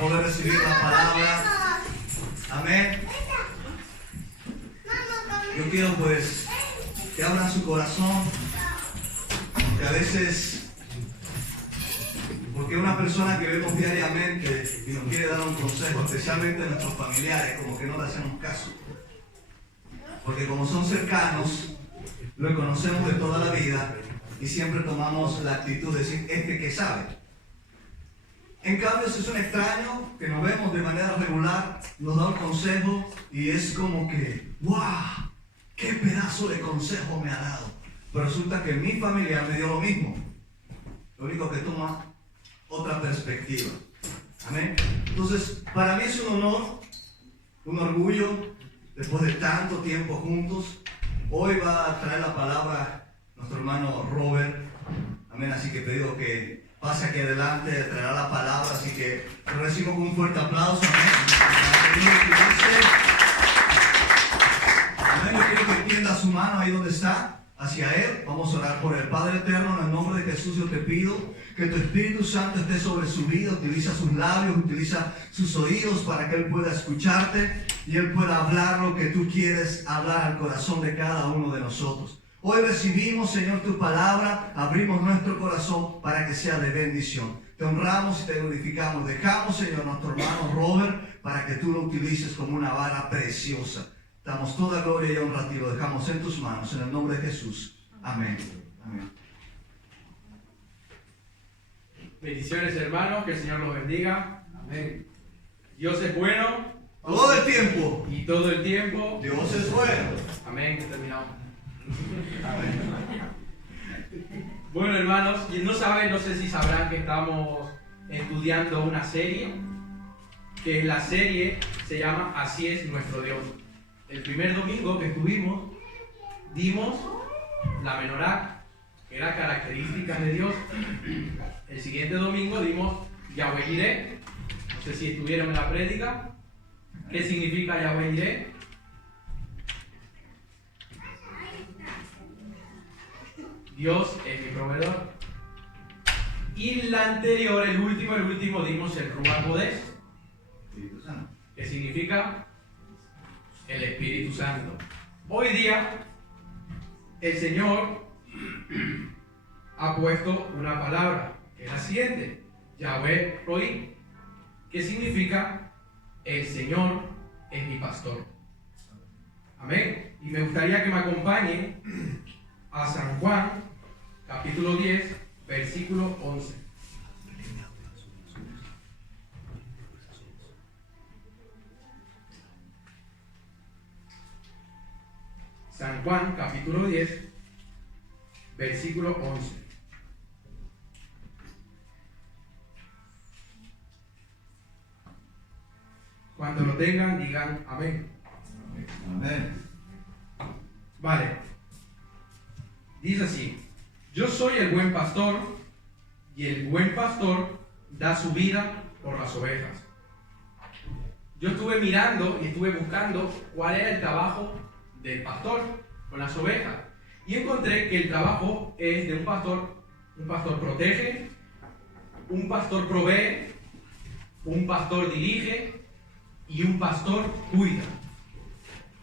Poder recibir la palabra. Amén. Yo quiero pues que abran su corazón, que a veces, porque una persona que vemos diariamente y nos quiere dar un consejo, especialmente nuestros familiares, como que no le hacemos caso, porque como son cercanos, lo conocemos de toda la vida y siempre tomamos la actitud de decir, este que sabe. En cambio, si es un extraño que nos vemos de manera regular, nos da un consejo y es como que, ¡wow! ¡Qué pedazo de consejo me ha dado! Pero resulta que mi familia me dio lo mismo. Lo único que toma otra perspectiva. Amén. Entonces, para mí es un honor, un orgullo, después de tanto tiempo juntos. Hoy va a traer la palabra nuestro hermano Robert. Amén. Así que te digo que pase aquí adelante, traerá la palabra, así que recibo con un fuerte aplauso. Amén. Amén. Yo quiero que extienda su mano ahí donde está, hacia Él. Vamos a orar por el Padre Eterno. En el nombre de Jesús yo te pido que tu Espíritu Santo esté sobre su vida. Utiliza sus labios, utiliza sus oídos para que Él pueda escucharte y Él pueda hablar lo que tú quieres hablar al corazón de cada uno de nosotros. Hoy recibimos, Señor, tu palabra, abrimos nuestro corazón para que sea de bendición. Te honramos y te glorificamos. Dejamos, Señor, nuestro hermano Robert para que tú lo utilices como una vara preciosa. Damos toda gloria y honra a ti. Lo dejamos en tus manos, en el nombre de Jesús. Amén. Amén. Bendiciones, hermanos, que el Señor los bendiga. Amén. Dios es bueno. Todo el tiempo. Y todo el tiempo. Dios es bueno. Amén. Terminamos. Bueno, hermanos, no sé si sabrán que estamos estudiando una serie, que la serie se llama Así es nuestro Dios. El primer domingo que estuvimos, dimos la menorá, que era características de Dios. El siguiente domingo dimos Yahweh Jireh. No sé si estuvieron en la prédica. ¿Qué significa Yahweh Jireh? Dios es mi proveedor. Y la anterior, el último dimos el Ruach Kodesh, que significa el Espíritu Santo. Hoy día el Señor ha puesto una palabra, que es la siguiente, Yahweh Roí, que significa el Señor es mi pastor. Amén. Y me gustaría que me acompañen a San Juan, capítulo 10, versículo 11. San Juan, capítulo 10, versículo 11. Cuando lo tengan, digan amén. Amén. Vale. Dice así: yo soy el buen pastor, y el buen pastor da su vida por las ovejas. Yo estuve mirando y estuve buscando cuál era el trabajo del pastor con las ovejas, y encontré que el trabajo es de un pastor. Un pastor protege, un pastor provee, un pastor dirige y un pastor cuida.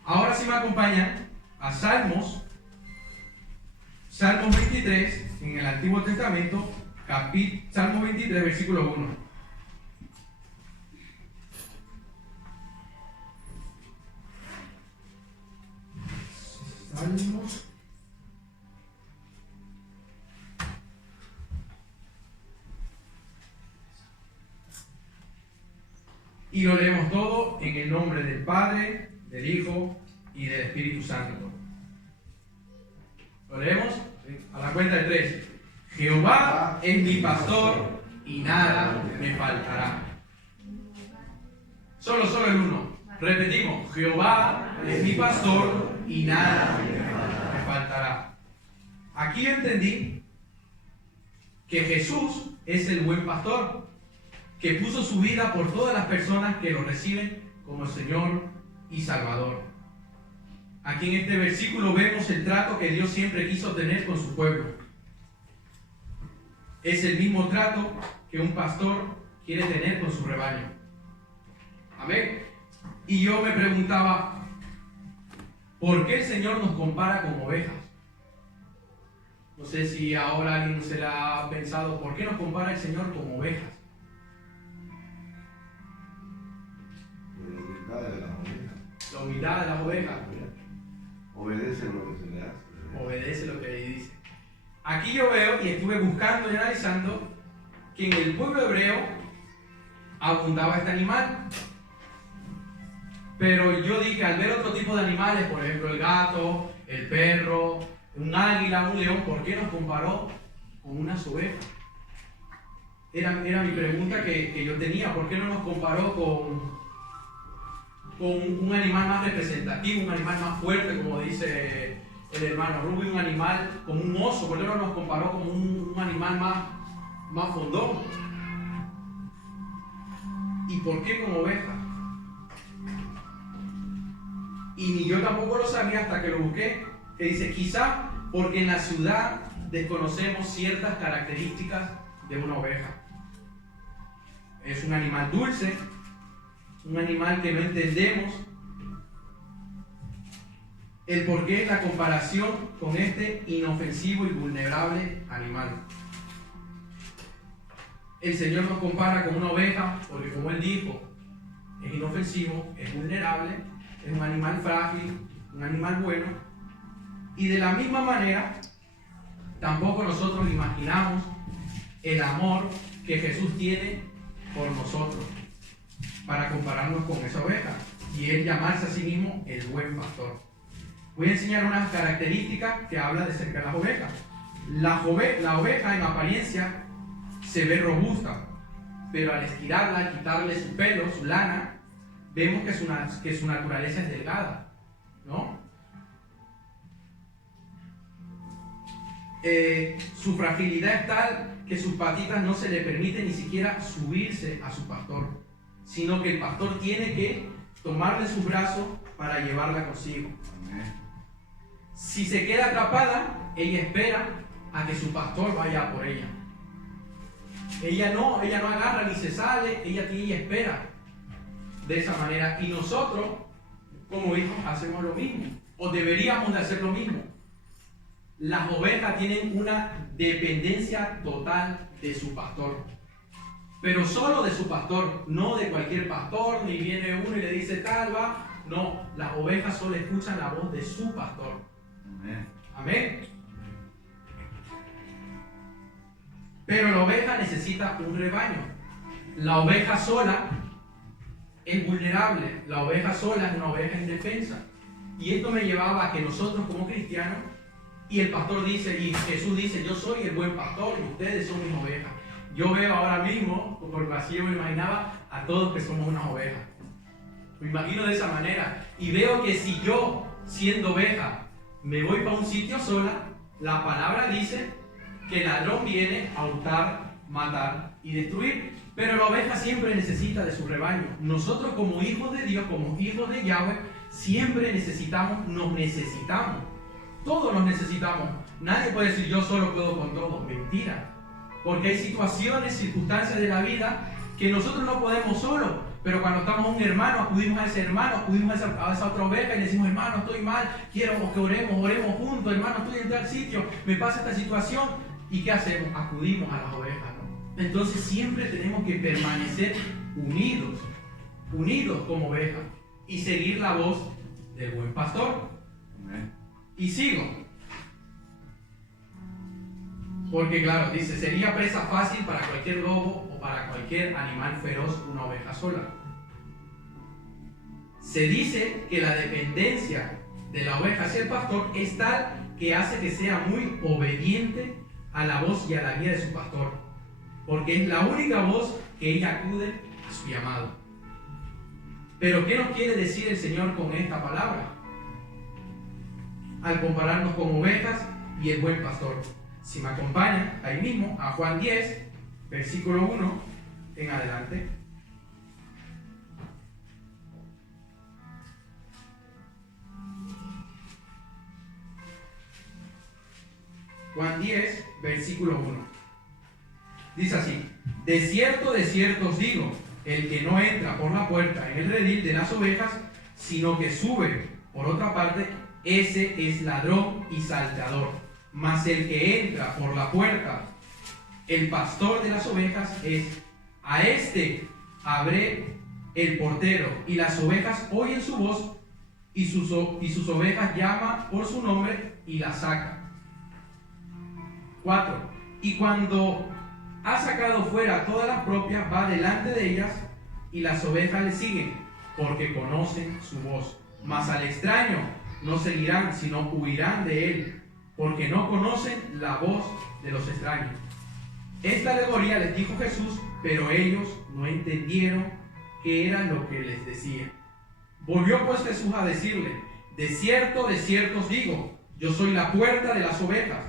Ahora sí me acompañan a Salmos 23, en el Antiguo Testamento, Salmo 23, versículo 1. Salmos. Y lo leemos todo en el nombre del Padre, del Hijo y del Espíritu Santo. ¿Lo leemos? A la cuenta de 3. Jehová es mi pastor y nada me faltará. Solo el 1. Repetimos. Jehová es mi pastor y nada me faltará. Aquí entendí que Jesús es el buen pastor, que puso su vida por todas las personas que lo reciben como Señor y Salvador. Aquí en este versículo vemos el trato que Dios siempre quiso tener con su pueblo. Es el mismo trato que un pastor quiere tener con su rebaño. Amén. Y yo me preguntaba, ¿por qué el Señor nos compara con ovejas? No sé si ahora alguien se la ha pensado, ¿por qué nos compara el Señor con ovejas? Por la humildad de las ovejas. La humildad de las ovejas. Obedece lo que se le hace. Obedece lo que le dice. Aquí yo veo, y estuve buscando y analizando, que en el pueblo hebreo abundaba este animal. Pero yo dije, al ver otro tipo de animales, por ejemplo el gato, el perro, un águila, un león, ¿por qué nos comparó con unas ovejas? Era mi pregunta que yo tenía. ¿Por qué no nos comparó con un animal más representativo, un animal más fuerte, como dice el hermano Rubio, un animal como un oso? ¿Por qué no nos comparó como un animal más fondón? ¿Y por qué con ovejas? Y ni yo tampoco lo sabía hasta que lo busqué, que dice, quizá porque en la ciudad desconocemos ciertas características de una oveja. Es un animal dulce, un animal que no entendemos. El por qué es la comparación con este inofensivo y vulnerable animal. El Señor nos compara con una oveja porque, como Él dijo, es inofensivo, es vulnerable, es un animal frágil, un animal bueno. Y de la misma manera, tampoco nosotros imaginamos el amor que Jesús tiene por nosotros para compararnos con esa oveja y Él llamarse a sí mismo el buen pastor. Voy a enseñar unas características que habla de cerca de las ovejas. La oveja en apariencia se ve robusta, pero al estirarla, quitarle su pelo, su lana, vemos que su naturaleza es delgada, ¿no? Su fragilidad es tal que sus patitas no se le permite ni siquiera subirse a su pastor, sino que el pastor tiene que tomarle sus brazos para llevarla consigo. Amén. Si se queda atrapada, ella espera a que su pastor vaya por ella. Ella no agarra ni se sale, ella espera de esa manera. Y nosotros, como hijos, hacemos lo mismo, o deberíamos de hacer lo mismo. Las ovejas tienen una dependencia total de su pastor, pero solo de su pastor, no de cualquier pastor, ni viene uno y le dice tal va. No, las ovejas solo escuchan la voz de su pastor. Amén. Amén. Pero la oveja necesita un rebaño. La oveja sola es vulnerable. La oveja sola es una oveja indefensa. Y esto me llevaba a que nosotros como cristianos, y el pastor dice, y Jesús dice, yo soy el buen pastor y ustedes son mis ovejas. Yo veo ahora mismo, porque así yo me imaginaba, a todos que somos unas ovejas. Me imagino de esa manera. Y veo que si yo, siendo oveja, me voy para un sitio sola, la palabra dice que el ladrón viene a hurtar, matar y destruir. Pero la oveja siempre necesita de su rebaño. Nosotros como hijos de Dios, como hijos de Yahweh, siempre nos necesitamos. Todos nos necesitamos. Nadie puede decir yo solo puedo con todo. Mentira. Porque hay situaciones, circunstancias de la vida que nosotros no podemos solos. Pero cuando estamos un hermano, acudimos a ese hermano, acudimos a esa otra oveja y le decimos, hermano, estoy mal, quiero que oremos juntos, hermano, estoy en tal sitio, me pasa esta situación. ¿Y qué hacemos? Acudimos a las ovejas, ¿no? Entonces siempre tenemos que permanecer unidos como ovejas y seguir la voz del buen pastor. Amén. Y sigo. Porque claro, dice, sería presa fácil para cualquier lobo o para cualquier animal feroz una oveja sola. Se dice que la dependencia de la oveja hacia el pastor es tal que hace que sea muy obediente a la voz y a la guía de su pastor, porque es la única voz que ella acude a su llamado. Pero ¿qué nos quiere decir el Señor con esta palabra? Al compararnos con ovejas y el buen pastor. Si me acompañan ahí mismo a Juan 10, versículo 1 en adelante. Juan 10, versículo 1. Dice así: de cierto os digo, el que no entra por la puerta en el redil de las ovejas, sino que sube por otra parte, ese es ladrón y salteador. Mas el que entra por la puerta, el pastor de las ovejas, es: a este abre el portero, y las ovejas oyen su voz, y sus ovejas llama por su nombre y las saca. 4. Y cuando ha sacado fuera todas las propias, va delante de ellas, y las ovejas le siguen, porque conocen su voz. Mas al extraño no seguirán, sino huirán de él, porque no conocen la voz de los extraños. Esta alegoría les dijo Jesús, pero ellos no entendieron qué era lo que les decía. Volvió pues Jesús a decirle: de cierto os digo, yo soy la puerta de las ovejas.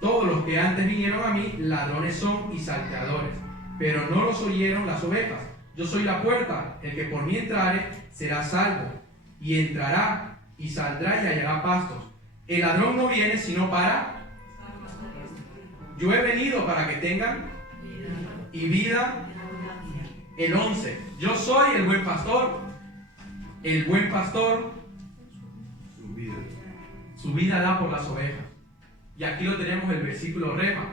Todos los que antes vinieron a mí, ladrones son y salteadores, pero no los oyeron las ovejas. Yo soy la puerta, el que por mí entrare será salvo, y entrará y saldrá y hallará pastos. El ladrón no viene sino para... Yo he venido para que tengan y vida. El 11. Yo soy el buen pastor. El buen pastor su vida da por las ovejas. Y aquí lo tenemos el versículo rema.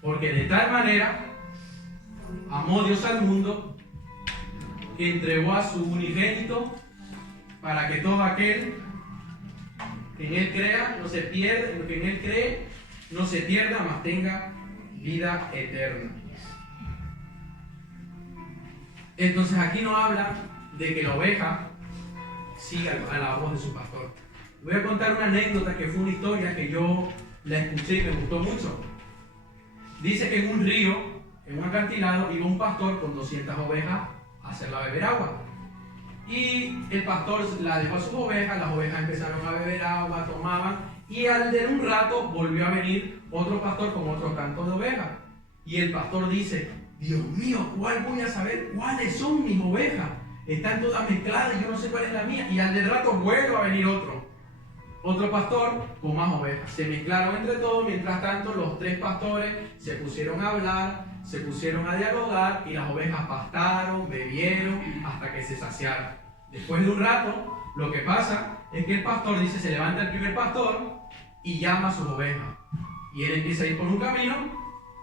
Porque de tal manera amó Dios al mundo que entregó a su unigénito, para que todo aquel que en él crea no se pierda, lo que en él cree no se pierda, mas tenga vida eterna. Entonces aquí no habla de que la oveja siga a la voz de su pastor. Voy a contar una anécdota que fue una historia que yo la escuché y me gustó mucho. Dice que en un río, en un acantilado, iba un pastor con 200 ovejas a hacerla beber agua. Y el pastor la dejó a sus ovejas, las ovejas empezaron a beber agua, tomaban, y al de un rato volvió a venir otro pastor con otro tanto de ovejas. Y el pastor dice: Dios mío, ¿cuál voy a saber cuáles son mis ovejas? Están todas mezcladas y yo no sé cuál es la mía. Y al de rato vuelve a venir otro pastor con más ovejas. Se mezclaron entre todos. Mientras tanto, los tres pastores se pusieron a hablar, se pusieron a dialogar, y las ovejas pastaron, bebieron hasta que se saciaron. Después de un rato, lo que pasa es que el pastor dice: se levanta el primer pastor y llama a sus ovejas. Y él empieza a ir por un camino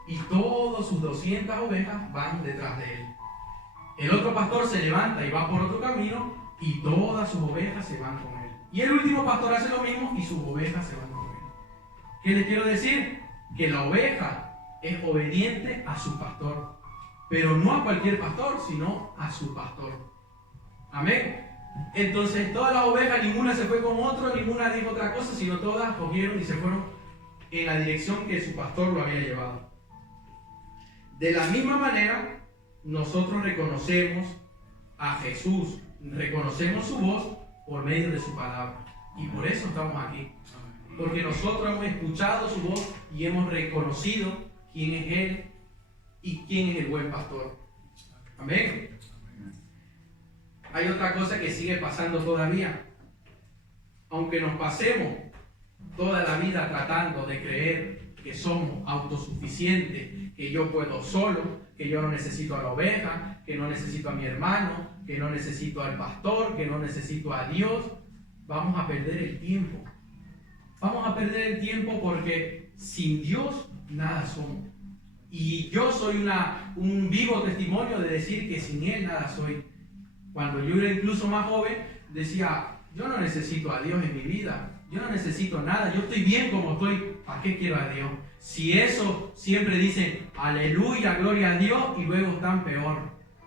y todas sus 200 ovejas van detrás de él. El otro pastor se levanta y va por otro camino y todas sus ovejas se van con él. Y el último pastor hace lo mismo y sus ovejas se van con él. ¿Qué les quiero decir? Que la oveja es obediente a su pastor, pero no a cualquier pastor, sino a su pastor. Amén. Entonces todas las ovejas, ninguna se fue con otro, ninguna dijo otra cosa, sino todas cogieron y se fueron en la dirección que su pastor lo había llevado. De la misma manera, nosotros reconocemos a Jesús, reconocemos su voz por medio de su palabra. Y por eso estamos aquí. Porque nosotros hemos escuchado su voz y hemos reconocido quién es Él y quién es el buen pastor. Amén. Hay otra cosa que sigue pasando todavía. Aunque nos pasemos toda la vida tratando de creer que somos autosuficientes, que yo puedo solo, que yo no necesito a la oveja, que no necesito a mi hermano, que no necesito al pastor, que no necesito a Dios, vamos a perder el tiempo. Vamos a perder el tiempo porque sin Dios nada somos. Y yo soy un vivo testimonio de decir que sin Él nada soy. Cuando yo era incluso más joven, decía: yo no necesito a Dios en mi vida. Yo no necesito nada. Yo estoy bien como estoy. ¿Para qué quiero a Dios? Si eso siempre dicen aleluya, gloria a Dios, y luego están peor.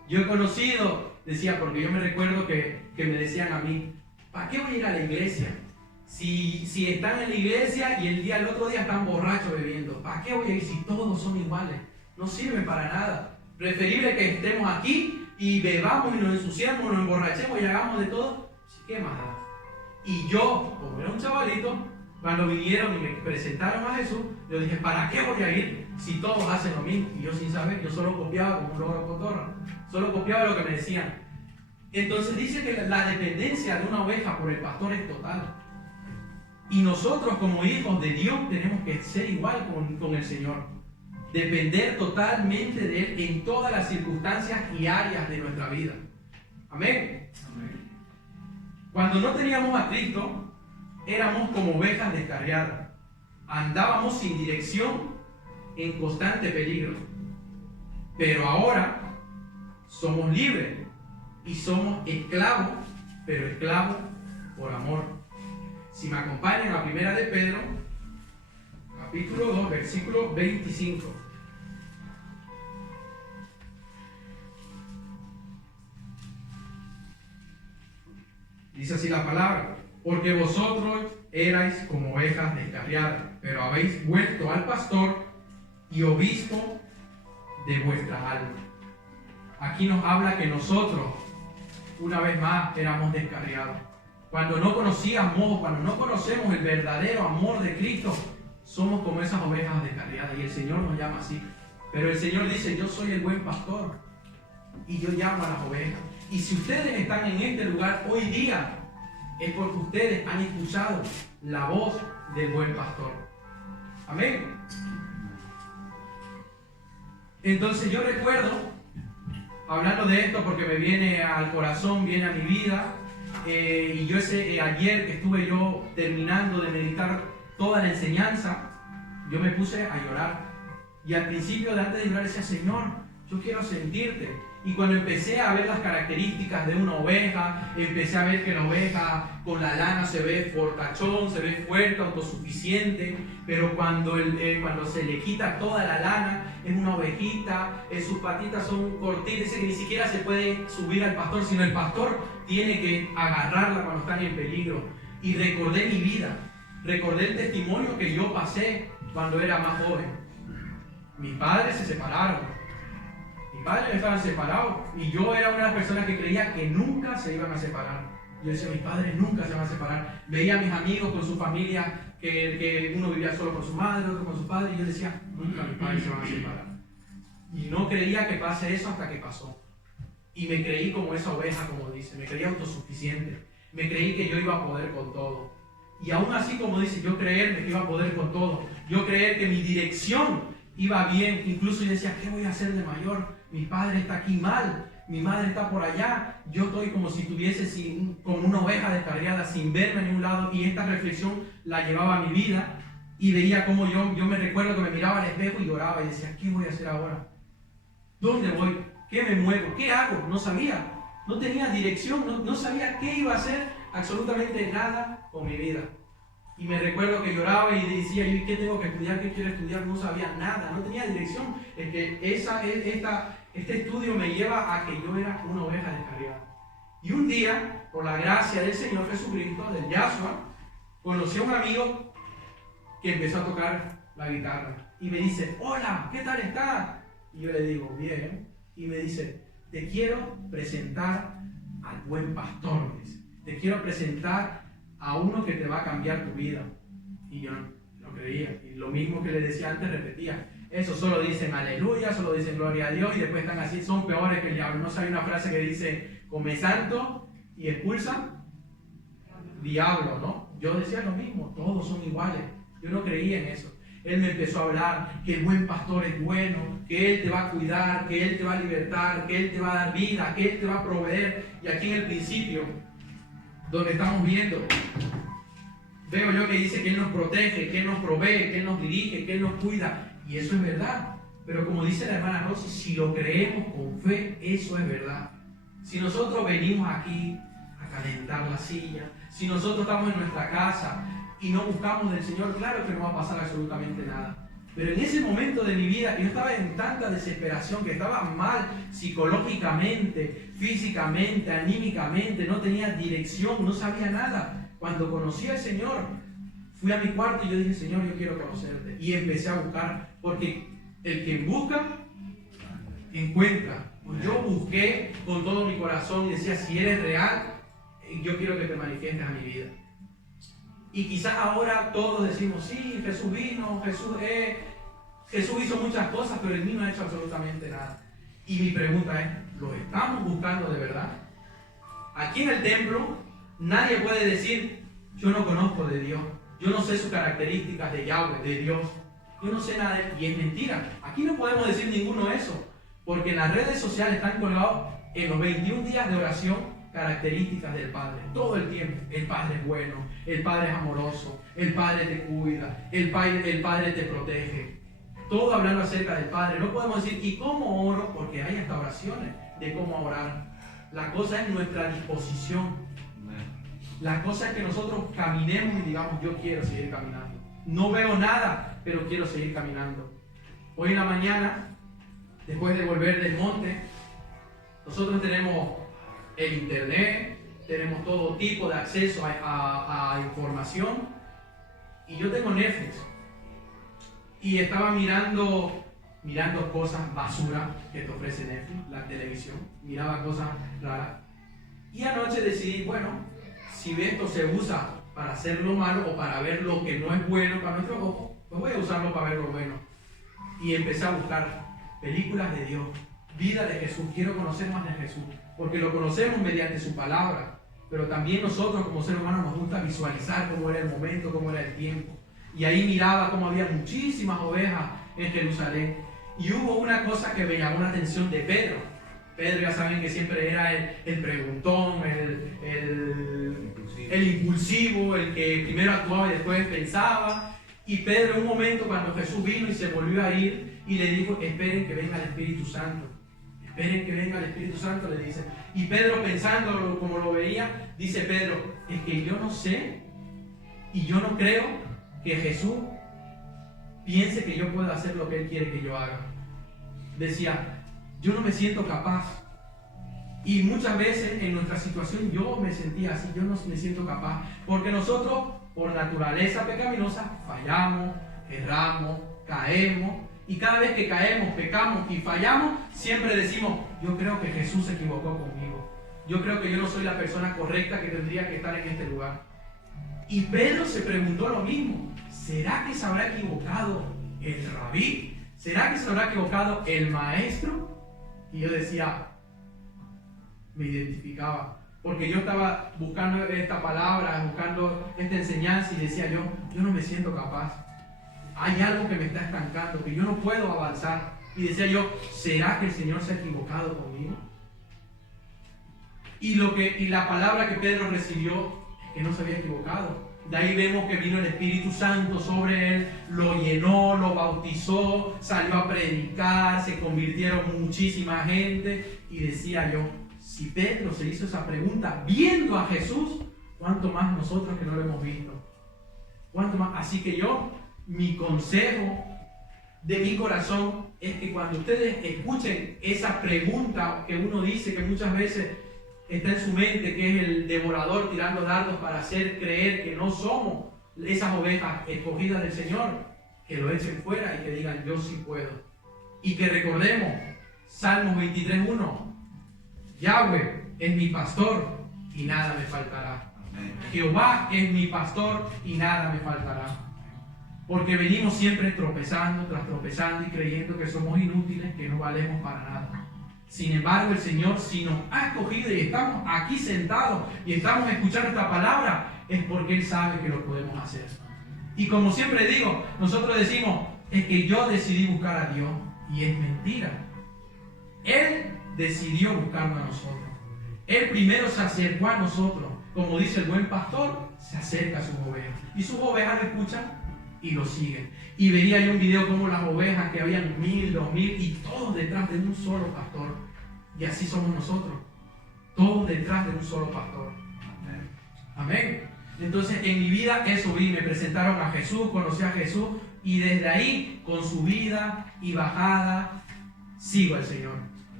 Yo he conocido, decía, porque yo me recuerdo que me decían a mí: ¿para qué voy a ir a la iglesia? Si están en la iglesia y el otro día están borrachos bebiendo, ¿para qué voy a ir si todos son iguales? No sirve para nada. Preferible que estemos aquí y bebamos y nos ensuciamos, nos emborrachemos y hagamos de todo. ¿Qué más da? Y yo, como era un chavalito, cuando vinieron y me presentaron a Jesús, yo dije: ¿para qué voy a ir si todos hacen lo mismo? Y yo, sin saber, yo solo copiaba como un loro cotorra. Solo copiaba lo que me decían. Entonces dice que la dependencia de una oveja por el pastor es total. Y nosotros como hijos de Dios tenemos que ser igual con el Señor. depender totalmente de Él en todas las circunstancias y áreas de nuestra vida. Amén. Cuando no teníamos a Cristo, éramos como ovejas descarriadas. Andábamos sin dirección, en constante peligro. Pero ahora somos libres y somos esclavos, pero esclavos por amor. Si me acompañan a 1 de Pedro, capítulo 2, versículo 25. Dice así la palabra: porque vosotros erais como ovejas descarriadas, pero habéis vuelto al pastor y obispo de vuestra alma. Aquí nos habla que nosotros, una vez más, éramos descarriados. Cuando no conocíamos, cuando no conocemos el verdadero amor de Cristo, somos como esas ovejas descarriadas, y el Señor nos llama así. Pero el Señor dice: yo soy el buen pastor y yo llamo a las ovejas. Y si ustedes están en este lugar hoy día, es porque ustedes han escuchado la voz del buen pastor. Amén. Entonces yo recuerdo, hablando de esto porque me viene al corazón, viene a mi vida, y yo ayer que estuve yo terminando de meditar toda la enseñanza, yo me puse a llorar. Y al principio, antes de llorar, decía: Señor, yo quiero sentirte. Y cuando empecé a ver las características de una oveja, empecé a ver que la oveja con la lana se ve fortachón, se ve fuerte, autosuficiente, pero cuando se le quita toda la lana, es una ovejita, sus patitas son cortitas, dice que ni siquiera se puede subir al pastor, sino el pastor tiene que agarrarla cuando están en peligro. Y recordé mi vida, recordé el testimonio que yo pasé cuando era más joven. Mis padres se separaron. Mis padres estaban separados y yo era una de las personas que creía que nunca se iban a separar. Yo decía: mis padres nunca se van a separar. Veía a mis amigos con su familia, que uno vivía solo con su madre, otro con su padre, y yo decía: nunca mis padres se van a separar. Y no creía que pase eso hasta que pasó. Y me creí como esa oveja, como dice, me creí autosuficiente. Me creí que yo iba a poder con todo. Y aún así, como dice, yo creerme que iba a poder con todo. Yo creer que mi dirección iba bien. Incluso yo decía: ¿qué voy a hacer de mayor? Mi padre está aquí mal, mi madre está por allá, yo estoy como si estuviese como una oveja descarriada, sin verme en ningún lado. Y esta reflexión la llevaba a mi vida y veía como yo me recuerdo que me miraba al espejo y lloraba y decía: ¿qué voy a hacer ahora? ¿Dónde voy? ¿Qué me muevo? ¿Qué hago? No sabía, no tenía dirección, no sabía qué iba a hacer, absolutamente nada con mi vida. Y me recuerdo que lloraba y decía: ¿y qué tengo que estudiar? ¿Qué quiero estudiar? No sabía nada, no tenía dirección. Es que este estudio me lleva a que yo era una oveja descarriada. Y un día, por la gracia del Señor Jesucristo, del Yahshua, conocí a un amigo que empezó a tocar la guitarra. Y me dice: hola, ¿qué tal estás? Y yo le digo: bien. Y me dice: te quiero presentar al buen pastor. Te quiero presentar a uno que te va a cambiar tu vida. Y yo no creía. Y lo mismo que le decía antes, repetía: eso solo dicen aleluya, solo dicen gloria a Dios, y después están así, son peores que el diablo. ¿No sabe una frase que dice: come santo y expulsa diablo, ¿no? Yo decía lo mismo, todos son iguales. Yo no creía en eso. Él me empezó a hablar que el buen pastor es bueno, que Él te va a cuidar, que Él te va a libertar, que Él te va a dar vida, que Él te va a proveer. Y aquí en el principio, donde estamos viendo, veo yo que dice que Él nos protege, que Él nos provee, que Él nos dirige, que Él nos cuida. Y eso es verdad. Pero como dice la hermana Rosy, si lo creemos con fe, eso es verdad. Si nosotros venimos aquí a calentar la silla, si nosotros estamos en nuestra casa y no buscamos del Señor, claro que no va a pasar absolutamente nada. Pero en ese momento de mi vida, que yo estaba en tanta desesperación, que estaba mal psicológicamente, físicamente, anímicamente, no tenía dirección, no sabía nada. Cuando conocí al Señor, fui a mi cuarto y yo dije: Señor, yo quiero conocerte. Y empecé a buscar, porque el que busca, encuentra. Yo busqué con todo mi corazón y decía: si eres real, yo quiero que te manifiestes a mi vida. Y quizás ahora todos decimos: sí, Jesús vino, Jesús hizo muchas cosas, pero en mí no ha hecho absolutamente nada. Y mi pregunta es: ¿lo estamos buscando de verdad? Aquí en el templo nadie puede decir: yo no conozco de Dios, yo no sé sus características de Yahweh, de Dios. yo no sé nada de él. Y es mentira. Aquí no podemos decir ninguno de eso, porque en las redes sociales están colgados en los 21 días de oración características del Padre. Todo el tiempo. El Padre es bueno, el Padre es amoroso, el Padre te cuida, el Padre te protege. Todo hablando acerca del Padre. No podemos decir, ¿y cómo oro? Porque hay hasta oraciones de cómo orar. La cosa es nuestra disposición. La cosa es que nosotros caminemos y digamos, yo quiero seguir caminando. No veo nada, pero quiero seguir caminando. Hoy en la mañana, después de volver del monte, nosotros tenemos el internet, tenemos todo tipo de acceso a información. Y yo tengo Netflix. Y estaba mirando cosas basura que te ofrece Netflix, la televisión. Miraba cosas raras. Y anoche decidí, bueno, si esto se usa para hacer lo malo o para ver lo que no es bueno para nuestro ojo, pues voy a usarlo para ver lo bueno. Y empecé a buscar películas de Dios, vida de Jesús. Quiero conocer más de Jesús, porque lo conocemos mediante su palabra, pero también nosotros como seres humanos nos gusta visualizar cómo era el momento, cómo era el tiempo. Y ahí miraba cómo había muchísimas ovejas en Jerusalén. Y hubo una cosa que me llamó la atención de Pedro. Pedro, ya saben que siempre era el preguntón, el impulsivo, el que primero actuaba y después pensaba. Y Pedro, en un momento, cuando Jesús vino y se volvió a ir, y le dijo, esperen que venga el Espíritu Santo. Esperen que venga el Espíritu Santo, le dice. Y Pedro, pensando como lo veía, dice Pedro, es que yo no sé y yo no creo que Jesús piense que yo pueda hacer lo que Él quiere que yo haga. Decía, yo no me siento capaz. Y muchas veces en nuestra situación yo me sentía así, yo no me siento capaz. Porque nosotros, por naturaleza pecaminosa, fallamos, erramos, caemos. Y cada vez que caemos, pecamos y fallamos, siempre decimos, yo creo que Jesús se equivocó conmigo. Yo creo que yo no soy la persona correcta que tendría que estar en este lugar. Y Pedro se preguntó lo mismo. ¿Será que se habrá equivocado el rabí? ¿Será que se habrá equivocado el maestro? Y yo decía, me identificaba. Porque yo estaba buscando esta palabra, buscando esta enseñanza y decía yo no me siento capaz. Hay algo que me está estancando, que yo no puedo avanzar. Y decía yo, ¿será que el Señor se ha equivocado conmigo? Y la palabra que Pedro recibió es que no se había equivocado. De ahí vemos que vino el Espíritu Santo sobre él, lo llenó, lo bautizó, salió a predicar, se convirtieron muchísima gente. Y decía yo, si Pedro se hizo esa pregunta viendo a Jesús, ¿cuánto más nosotros que no lo hemos visto? ¿Cuánto más? Así que mi consejo de mi corazón es que cuando ustedes escuchen esa pregunta que uno dice que muchas veces está en su mente, que es el devorador tirando dardos para hacer creer que no somos esas ovejas escogidas del Señor, que lo echen fuera y que digan, yo sí puedo. Y que recordemos, Salmos 23:1, Yahweh es mi pastor y nada me faltará. Jehová es mi pastor y nada me faltará. Porque venimos siempre tropezando tras tropezando y creyendo que somos inútiles, que no valemos para nada. Sin embargo, el Señor, si nos ha escogido y estamos aquí sentados y estamos escuchando esta palabra, es porque Él sabe que lo podemos hacer. Y como siempre digo, nosotros decimos, es que yo decidí buscar a Dios, y es mentira. Él decidió buscarnos a nosotros. Él primero se acercó a nosotros. Como dice el buen pastor, se acerca a sus ovejas. Y sus ovejas lo escuchan y lo siguen. Y veía yo un video como las ovejas, que habían 1000, 2000 y todos detrás de un solo pastor. Y así somos nosotros, todos detrás de un solo pastor. Amén. Amén. Entonces en mi vida eso vi, me presentaron a Jesús, conocí a Jesús y desde ahí con subida y bajada sigo al Señor.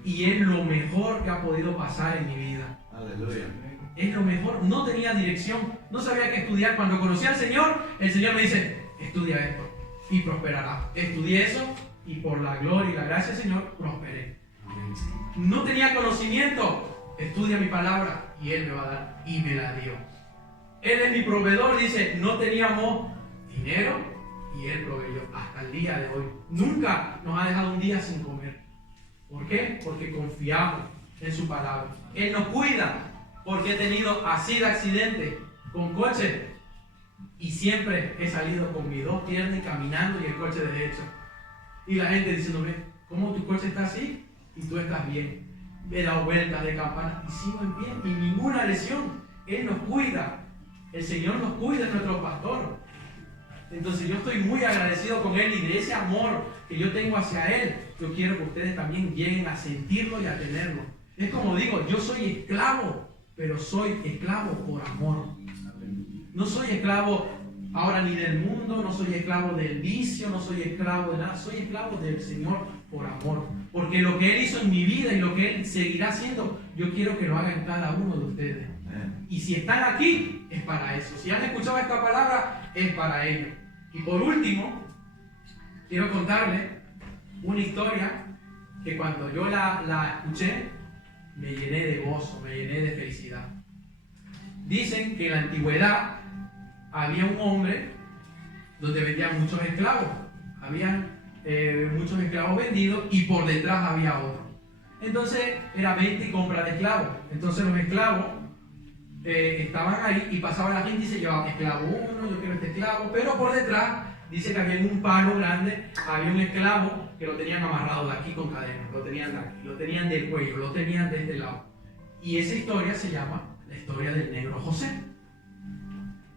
Y es lo mejor que ha podido pasar en mi vida. Aleluya. Es lo mejor. No tenía dirección, no sabía qué estudiar. Cuando conocí al Señor, el Señor me dice, estudia esto y prosperará. Estudié eso y por la gloria y la gracia del Señor prosperé. No tenía conocimiento, estudia mi palabra y Él me va a dar, y me la dio. Él es mi proveedor, dice, no teníamos dinero y Él proveyó hasta el día de hoy. Nunca nos ha dejado un día sin comer. ¿Por qué? Porque confiamos en su palabra. Él nos cuida, porque he tenido así de accidentes con coches Y siempre he salido con mis dos piernas y caminando y el coche derecho. Y la gente diciéndome, ¿cómo tu coche está así? Y tú estás bien. He dado vueltas de campana y sigo en pie. Y ninguna lesión. Él nos cuida. El Señor nos cuida, es nuestro pastor. Entonces yo estoy muy agradecido con Él y de ese amor que yo tengo hacia Él, yo quiero que ustedes también lleguen a sentirlo y a tenerlo. Es como digo, yo soy esclavo, pero soy esclavo por amor. No soy esclavo ahora ni del mundo, no soy esclavo del vicio, no soy esclavo de nada, soy esclavo del Señor por amor. Porque lo que Él hizo en mi vida y lo que Él seguirá haciendo, yo quiero que lo haga en cada uno de ustedes. Y si están aquí, es para eso. Si han escuchado esta palabra, es para ello. Y por último, quiero contarles una historia que cuando yo la escuché, me llené de gozo, me llené de felicidad. Dicen que en la antigüedad había un hombre donde vendían muchos esclavos. Habían muchos esclavos vendidos y por detrás había otro. Entonces era venta y compra de esclavos. Entonces los esclavos estaban ahí y pasaba la gente y se llevaba esclavo uno, yo quiero este esclavo, pero por detrás dice que había en un palo grande, había un esclavo que lo tenían amarrado de aquí con cadenas, lo tenían de aquí, lo tenían del cuello, lo tenían de este lado. Y esa historia se llama la historia del negro José.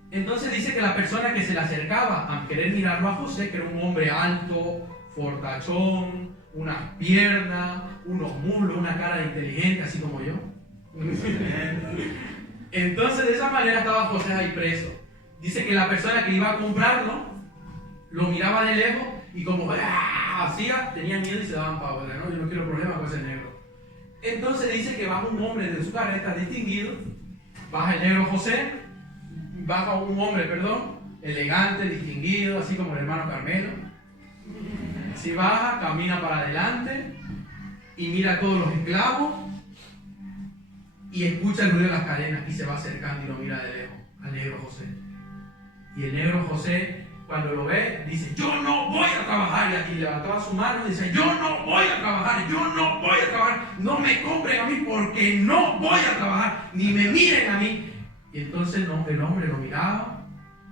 Entonces dice que la persona que se le acercaba a querer mirarlo a José, que era un hombre alto, fortachón, unas piernas, unos muslos, una cara de inteligente, así como yo. Entonces de esa manera estaba José ahí preso. Dice que la persona que iba a comprarlo lo miraba de lejos y como hacía, tenía miedo y se daban pavor. ¿No? Yo no quiero problemas con ese negro. Entonces dice que baja un hombre de su carreta distinguido, baja el negro José, baja un hombre, elegante, distinguido, así como el hermano Carmelo. Así baja, camina para adelante y mira a todos los esclavos y escucha el ruido de las cadenas y se va acercando y lo mira de lejos al negro José. Y el negro José, cuando lo ve, dice, yo no voy a trabajar. Y levantaba su mano y dice, yo no voy a trabajar, no me compren a mí porque no voy a trabajar, ni me miren a mí. Y entonces el hombre lo miraba,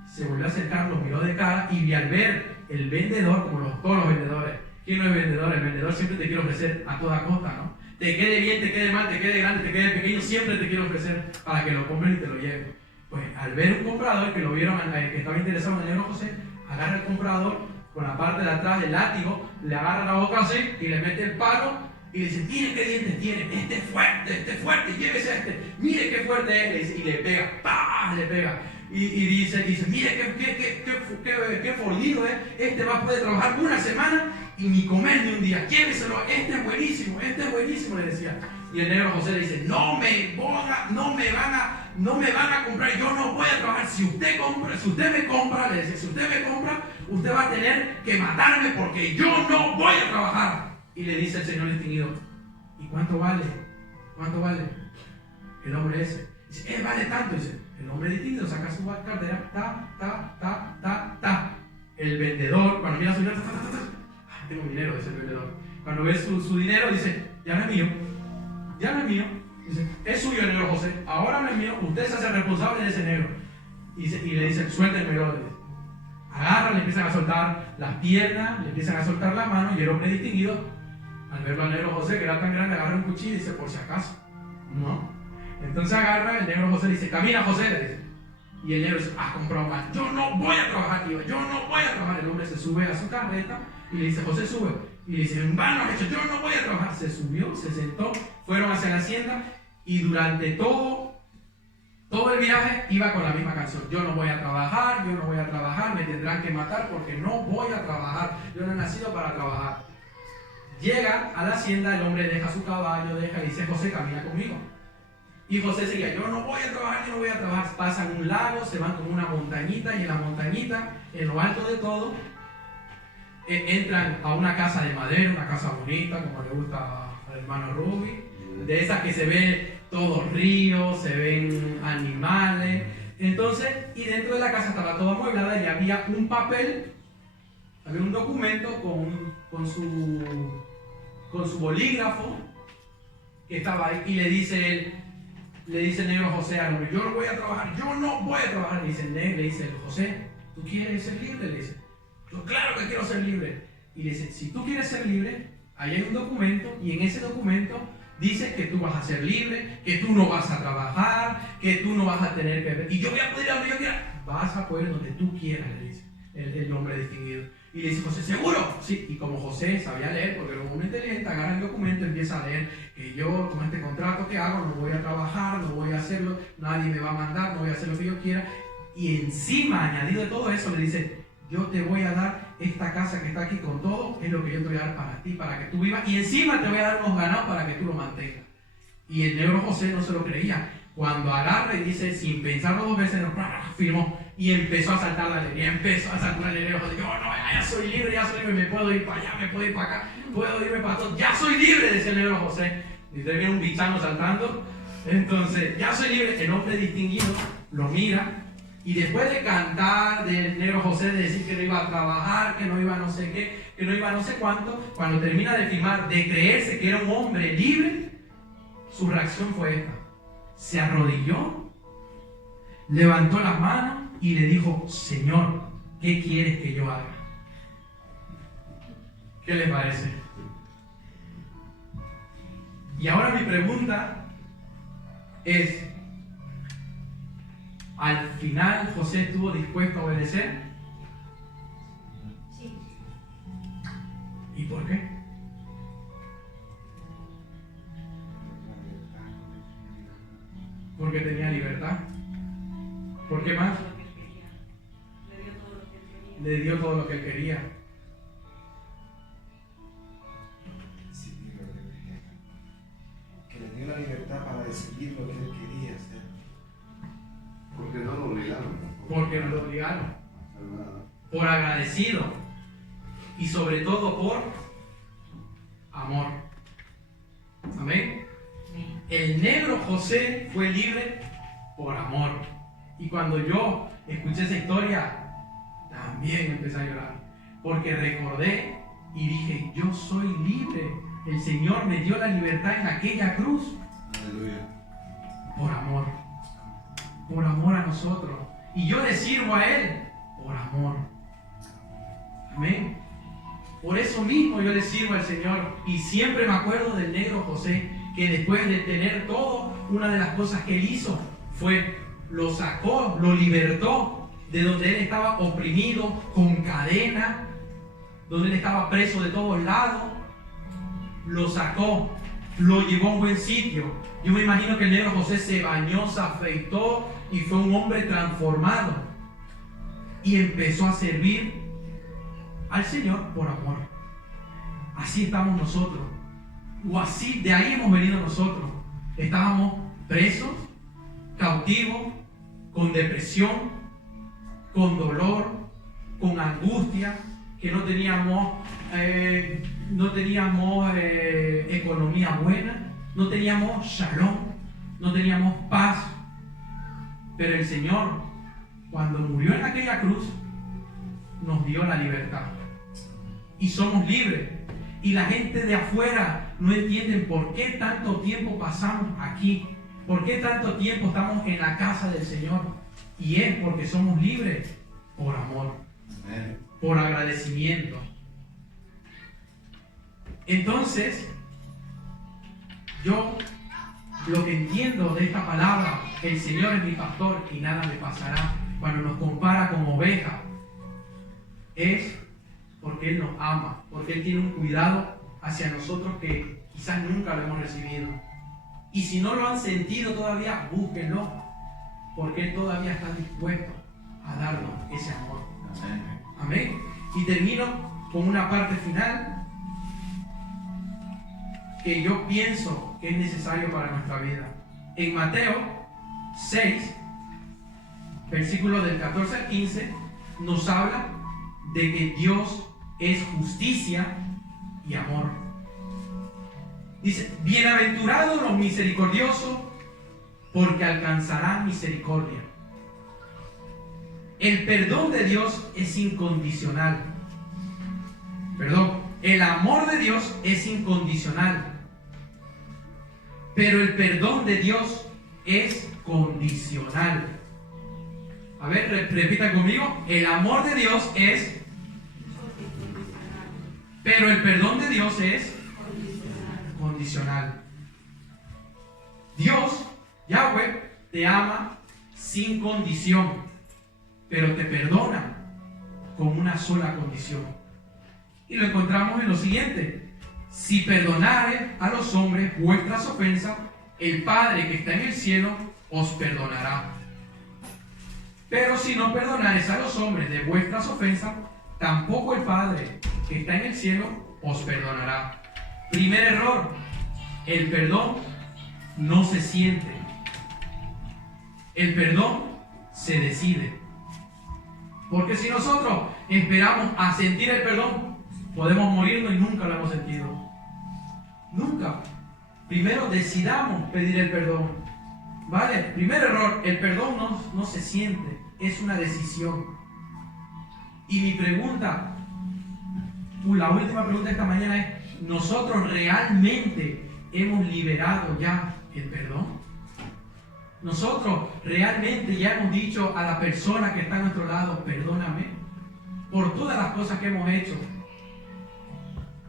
se volvió a acercar, lo miró de cara y al ver el vendedor, como todos los vendedores, ¿quién no es vendedor? El vendedor siempre te quiere ofrecer a toda costa, ¿no? Te quede bien, te quede mal, te quede grande, te quede pequeño, siempre te quiere ofrecer para que lo compren y te lo lleven. Pues al ver un comprador que lo vieron, que estaba interesado en el negro José, agarra el comprador con la parte de atrás del látigo, le agarra la boca así y le mete el palo y le dice, mire qué dientes tiene, este es fuerte, llévese a este, mire qué fuerte es, y le pega, ¡pah! Le pega. Y dice, mire qué fornido es, este va a poder trabajar una semana y ni comer ni un día, lléveselo, este es buenísimo, le decía. Y el negro José le dice, no me van a comprar, yo no voy a trabajar, si usted me compra, le decía, si usted me compra, usted va a tener que matarme porque yo no voy a trabajar. Y le dice el señor distinguido, ¿y cuánto vale? ¿Cuánto vale? El hombre ese. Dice, vale tanto. Dice, el hombre distinguido saca su cartera, ta. El vendedor, cuando mira su dinero, tengo dinero, dice el vendedor. Cuando ve su dinero, dice, ya no es mío. Dice, es suyo el negro José, ahora no es mío, usted se hace responsable de ese negro. Y le dice, suéltenmelo. Agarran, le empiezan a soltar las piernas, le empiezan a soltar las manos y el hombre distinguido, al verlo al negro José, que era tan grande, agarra un cuchillo y dice, por si acaso. No. Entonces agarra, el negro José le dice, camina José, le dice. Y el negro dice, has comprado mal, yo no voy a trabajar, tío, yo no voy a trabajar. El hombre se sube a su carreta y le dice, José, sube. Y le dice, en vano has hecho, yo no voy a trabajar. Se subió, se sentó, fueron hacia la hacienda y durante todo el viaje iba con la misma canción. Yo no voy a trabajar, me tendrán que matar porque no voy a trabajar. Yo no he nacido para trabajar. Llega a la hacienda, el hombre deja su caballo, y dice, José, camina conmigo. Y José seguía, yo no voy a trabajar. Pasan un lago, se van con una montañita y en la montañita, en lo alto de todo, entran a una casa de madera, una casa bonita, como le gusta al hermano Ruby, de esas que se ve todos ríos, se ven animales. Entonces, y dentro de la casa estaba toda amueblada y había un papel, había un documento con su bolígrafo que estaba ahí y le dice él, le dice el negro José al hombre, yo no voy a trabajar, yo no voy a trabajar. Le dice el José, ¿tú quieres ser libre? Le dice, yo claro que quiero ser libre. Y le dice, si tú quieres ser libre, ahí hay un documento y en ese documento dice que tú vas a ser libre, que tú no vas a trabajar, que tú no vas a tener que ver. Y yo voy a poder ir a donde yo quiera. Vas a poder donde tú quieras, le dice el hombre distinguido. Y le dice José, ¿seguro? Sí. Y como José sabía leer, porque era un hombre inteligente, agarra el documento, empieza a leer que yo con este contrato que hago no voy a trabajar, no voy a hacerlo, nadie me va a mandar, no voy a hacer lo que yo quiera. Y encima, añadido de todo eso, le dice, yo te voy a dar esta casa que está aquí con todo, es lo que yo te voy a dar para ti, para que tú vivas, y encima te voy a dar unos ganados para que tú lo mantengas. Y el negro José no se lo creía. Cuando agarra y dice, sin pensarlo dos veces, no, firmó, y empezó a saltar la alegría, empezó a saltar el negro José. Yo, no, ya soy libre, me puedo ir para allá, me puedo ir para acá, puedo irme para todo, ya soy libre, decía el negro José. Y usted viene un bichano saltando, entonces, ya soy libre. El hombre distinguido lo mira. Y después de cantar del negro José, de decir que no iba a trabajar, que no iba a no sé qué, que no iba a no sé cuánto, cuando termina de firmar, de creerse que era un hombre libre, su reacción fue esta. Se arrodilló, levantó las manos y le dijo, Señor, ¿qué quieres que yo haga? ¿Qué les parece? Y ahora mi pregunta es, ¿al final José estuvo dispuesto a obedecer? Sí. ¿Y por qué? Porque tenía libertad. ¿Por qué más? Le dio todo lo que él quería. Que le dio la libertad para decidir lo que él quería hacer. Porque no lo obligaron. Porque no lo obligaron. Por agradecido. Y sobre todo por amor. Amén. El negro José fue libre por amor. Y cuando yo escuché esa historia, también empecé a llorar. Porque recordé y dije, yo soy libre. El Señor me dio la libertad en aquella cruz. Aleluya. Por amor. Por amor a nosotros. Y yo le sirvo a Él por amor. Amén. Por eso mismo yo le sirvo al Señor. Y siempre me acuerdo del negro José, que después de tener todo, una de las cosas que él hizo fue, lo sacó, lo libertó de donde él estaba oprimido, con cadena, donde él estaba preso de todos lados. Lo sacó, lo llevó a un buen sitio. Yo me imagino que el negro José se bañó, se afeitó y fue un hombre transformado. Y empezó a servir al Señor por amor. Así estamos nosotros. O así, de ahí hemos venido nosotros. Estábamos presos, cautivos, con depresión, con dolor, con angustia, que no teníamos economía buena, no teníamos shalom, no teníamos paz. Pero el Señor, cuando murió en aquella cruz, nos dio la libertad. Y somos libres. Y la gente de afuera no entiende por qué tanto tiempo pasamos aquí, por qué tanto tiempo estamos en la casa del Señor. Y es porque somos libres por amor, por agradecimiento. Entonces, yo lo que entiendo de esta palabra, el Señor es mi pastor y nada me pasará, cuando nos compara con ovejas, es porque Él nos ama, porque Él tiene un cuidado hacia nosotros que quizás nunca lo hemos recibido. Y si no lo han sentido todavía, búsquenlo, porque Él todavía está dispuesto a darnos ese amor. Amén. Y termino con una parte final que yo pienso que es necesario para nuestra vida. En Mateo 6, versículos del 14 al 15, nos habla de que Dios es justicia y amor. Dice, bienaventurados los misericordiosos, porque alcanzarán misericordia. El perdón de Dios es incondicional. El amor de Dios es incondicional. Pero el perdón de Dios es condicional. A ver, repita conmigo. El amor de Dios es, pero el perdón de Dios es condicional. Dios, Yahweh, te ama sin condición, pero te perdona con una sola condición. Y lo encontramos en lo siguiente: si perdonares a los hombres vuestras ofensas, el Padre que está en el cielo os perdonará. Pero si no perdonares a los hombres de vuestras ofensas, tampoco el Padre que está en el cielo os perdonará. Primer error: el perdón no se siente. El perdón se decide. Porque si nosotros esperamos a sentir el perdón, podemos morirnos y nunca lo hemos sentido. Nunca. Primero decidamos pedir el perdón. ¿Vale? Primer error: el perdón no se siente, es una decisión. Y mi pregunta, la última pregunta de esta mañana es: ¿nosotros realmente hemos liberado ya el perdón? ¿Nosotros realmente ya hemos dicho a la persona que está a nuestro lado, perdóname por todas las cosas que hemos hecho?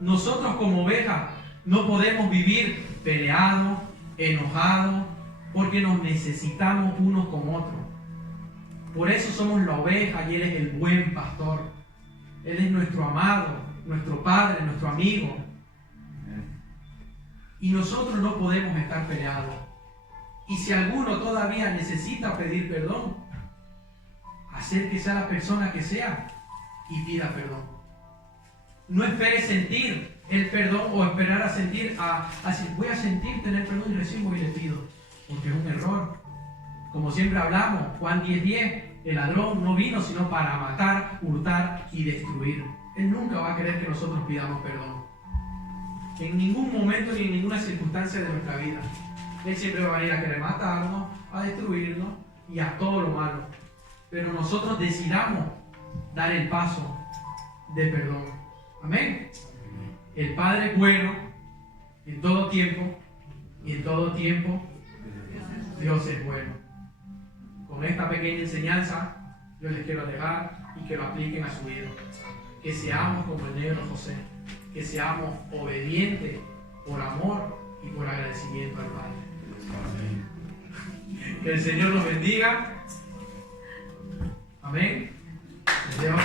Nosotros como ovejas no podemos vivir peleados, enojados, porque nos necesitamos unos con otros. Por eso somos la oveja y Él es el buen pastor. Él es nuestro amado, nuestro Padre, nuestro amigo. Y nosotros no podemos estar peleados. Y si alguno todavía necesita pedir perdón, acérquese a la persona que sea y pida perdón. No espere sentir el perdón o esperar a sentir, así voy a sentir tener perdón y recién voy y le pido. Porque es un error. Como siempre hablamos, Juan 10:10, el ladrón no vino sino para matar, hurtar y destruir. Él nunca va a querer que nosotros pidamos perdón. En ningún momento ni en ninguna circunstancia de nuestra vida. Él siempre va a venir a querer matarnos, a destruirnos y a todo lo malo. Pero nosotros decidamos dar el paso de perdón. Amén. El Padre es bueno en todo tiempo y en todo tiempo Dios es bueno. Con esta pequeña enseñanza yo les quiero dejar y que lo apliquen a su vida. Que seamos como el negro José. Que seamos obedientes por amor y por agradecimiento al Padre. Que el Señor nos bendiga. Amén. Les dejo